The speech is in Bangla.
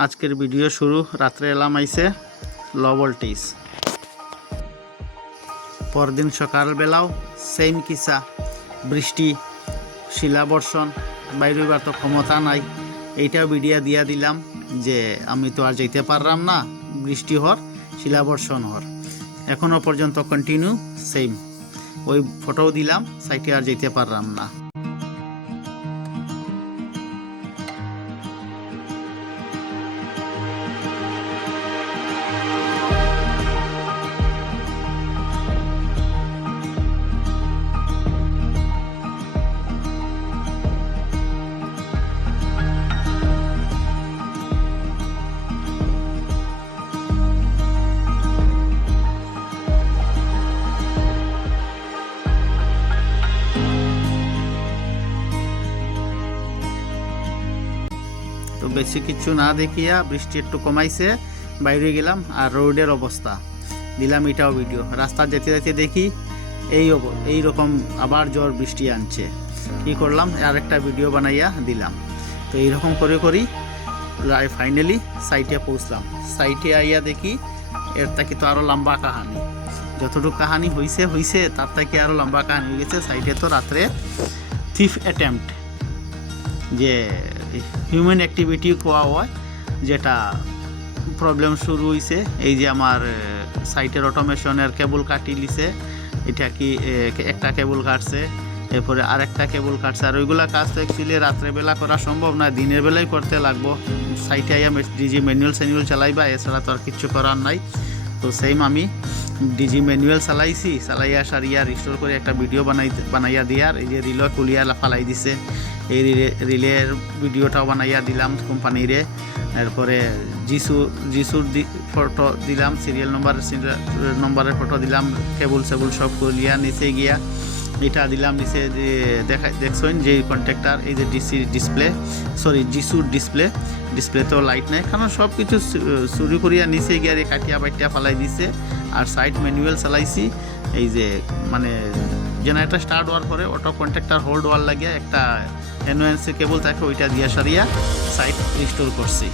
আজকের ভিডিও শুরু রাত্রে এলাম আইসে লো ভোল্টেজ। পরদিন সকালবেলাও সেম কিসা, বৃষ্টি, শিলাবর্ষণ, বাইরেবার তো ক্ষমতা নাই। এইটাও ভিডিও দিয়া দিলাম যে আমি তো আর যেতে পারলাম না, বৃষ্টি হর, শিলাবর্ষণ হর। এখনও পর্যন্ত কন্টিনিউ সেম। ওই ফটোও দিলাম, সাইটে আর যেতে পারলাম না। তো বেশি কিছু না দেখিয়া বৃষ্টি একটু কমাইছে, বাইরে গেলাম আর রোডের অবস্থা দিলাম, এটাও ভিডিও। রাস্তা যেতে যেতে দেখি এই রকম আবার ঝড় বৃষ্টি আনছে। কি করলাম, আর একটা ভিডিও বানাইয়া দিলাম। তো এইরকম করে করি ফাইনালি সাইটে পৌঁছলাম। সাইটে আইয়া দেখি এর থেকে তো আরও লম্বা কাহানি, যতটুকু কাহানি হইছে তার থেকে আরও লম্বা কাহানি হয়ে গেছে। সাইটে তো রাত্রে থিফ অ্যাটেম্পট, যে হিউম্যান অ্যাক্টিভিটি কোয়া হয়, যেটা প্রবলেম শুরু হয়েছে। এই যে আমার সাইটের অটোমেশনের কেবল কাটি লিছে, এটা কি একটা কেবল কাটছে, এরপরে আরেকটা কেবল কাটছে। আর ওইগুলা কাজ তো অ্যাকচুয়ালি রাত্রেবেলা করা সম্ভব না, দিনের বেলায় করতে লাগবো। সাইটে আইয়া ডিজি ম্যানুয়াল চালাইবা, এছাড়া তো আর কিচ্ছু করার নাই। তো সেম আমি ডিজি ম্যানুয়াল চালাইয়া সারিয়া রিস্টোর করে একটা ভিডিও বানাইয়া দিয়ার এই যে রিলও কুলিয়া ফালাই দিছে, এই রিলের ভিডিওটাও বানাইয়া দিলাম কোম্পানিরে। এরপরে যিশুর ফটো দিলাম, সিরিয়াল নম্বরের ফটো দিলাম, কেবল সব কুলিয়া নিচে গিয়া এটা দিলাম। নিচে দেখছেন যে কন্ট্যাক্টার, এই যে যিশুর ডিসপ্লেতেও লাইট নাই, কারণ সব কিছু চুরি করিয়া নিচে গিয়ে কাটিয়া বাইটিয়া ফালাই দিছে। আর সাইট ম্যানুয়াল চালাইছি, এই যে মানে জেনারেটর স্টার্ট হওয়ার পরে অটো কন্ট্যাক্টার হোল্ড হওয়ার লাগিয়া একটা এনওএনসি কেবল থাকে, ওইটা দিয়া সারিয়া সাইট রিস্টোর করছি।